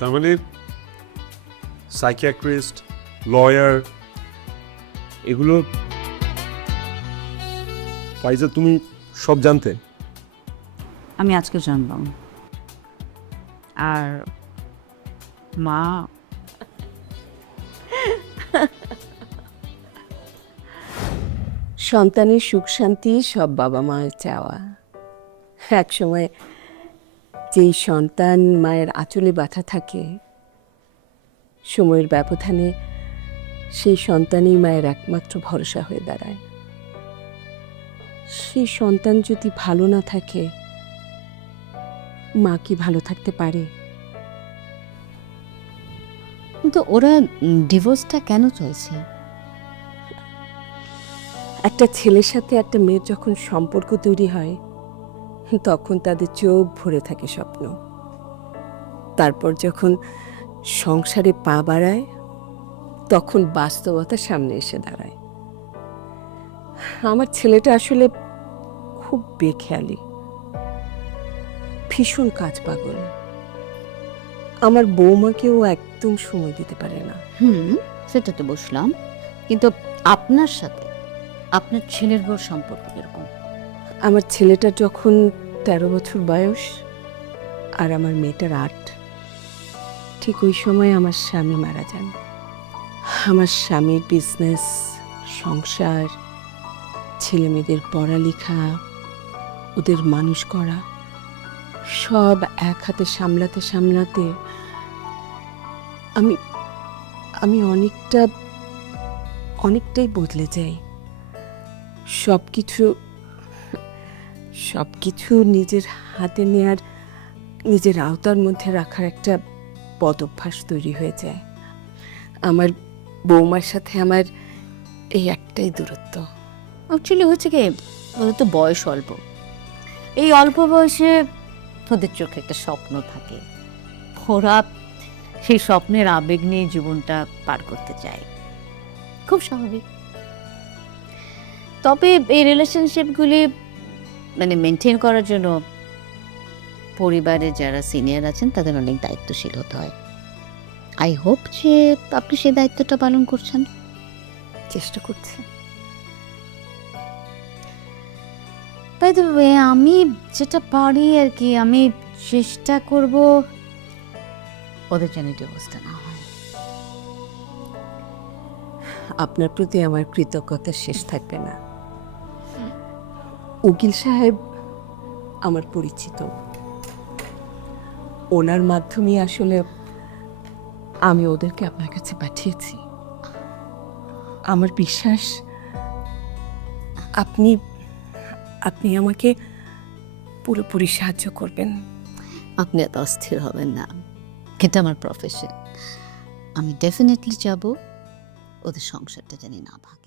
তার মানে psychiatrist, lawyer, এগুলো ফাইজা তুমি সব জানতে? আমি আজকে জানলাম। আর মা সন্তানের সুখ শান্তি সব বাবা মায়ের চাওয়া। এক সময় যেই সন্তান মায়ের আঁচলে বাঁধা থাকে, সময়ের ব্যবধানে সেই সন্তানই মায়ের একমাত্র ভরসা হয়ে দাঁড়ায়। সেই সন্তান যদি ভালো না থাকে, মা কি ভালো থাকতে পারে? কিন্তু ওরা ডিভোর্সটা কেন চলছে? একটা ছেলের সাথে একটা মেয়ের যখন সম্পর্ক তৈরি হয়, তখন তাদের চোখ ভরে থাকে স্বপ্ন। তারপর যখন সংসারে পা বাড়ায়, তখন বাস্তবতা সামনে এসে দাঁড়ায়। আমার ছেলেটা আসলে খুব বেখেয়ালি, ভীষণ কাজ পাগল। আমার বৌমাকেও একদম সময় দিতে পারে না। সেটা তো বুঝলাম, কিন্তু আপনার সাথে আপনার ছেলের বউর সম্পর্ক কিরকম? আমার ছেলেটা যখন 13 বছর বয়স আর আমার মেয়েটার 8, ঠিক ওই সময় আমার স্বামী মারা যান। আমার স্বামীর বিজনেস, সংসার, ছেলে মেয়েদের পড়ালেখা, ওদের মানুষ করা, সব এক হাতে সামলাতে সামলাতে আমি আমি অনেকটাই বদলে যাই। সবকিছু নিজের হাতে নেয়ার, নিজের আওতার মধ্যে রাখার একটা বদভ্যাস তৈরি হয়ে যায়। আমার বৌমার সাথে আমার এই একটাই দূরত্ব। অ্যাকচুয়ালি হচ্ছে কি, ওদের তো বয়স অল্প। এই অল্প বয়সে ওদের চোখে একটা স্বপ্ন থাকে, ওরা সেই স্বপ্নের আবেগ নিয়ে জীবনটা পার করতে চায়, খুব স্বাভাবিক। তবে এই রিলেশনশিপগুলি মানে মেনটেন করার জন্য পরিবারের যারা সিনিয়র আছেন তাদের অনেক দায়িত্বশীল হতে হয়। আই হোপ যে আপনি সেই দায়িত্বটা পালন করছেন। চেষ্টা করছি। তাই তো আমি যেটা পারি আর কি, আমি চেষ্টা করব ওদের যেন ডিভোর্সটা না হয়। আপনার প্রতি আমার কৃতজ্ঞতা শেষ থাকবে না। উকিল সাহেব আমার পরিচিত, ওনার মাধ্যমে আসলে আমি ওদেরকে আপনার কাছে পাঠিয়েছি। আমার বিশ্বাস আপনি আপনি আমাকে পুরোপুরি সাহায্য করবেন। আপনি এত অস্থির হবেন না, এটা আমার প্রফেশন। আমি ডেফিনেটলি যাব ওদের সংসারটা জানি না ভাঙে।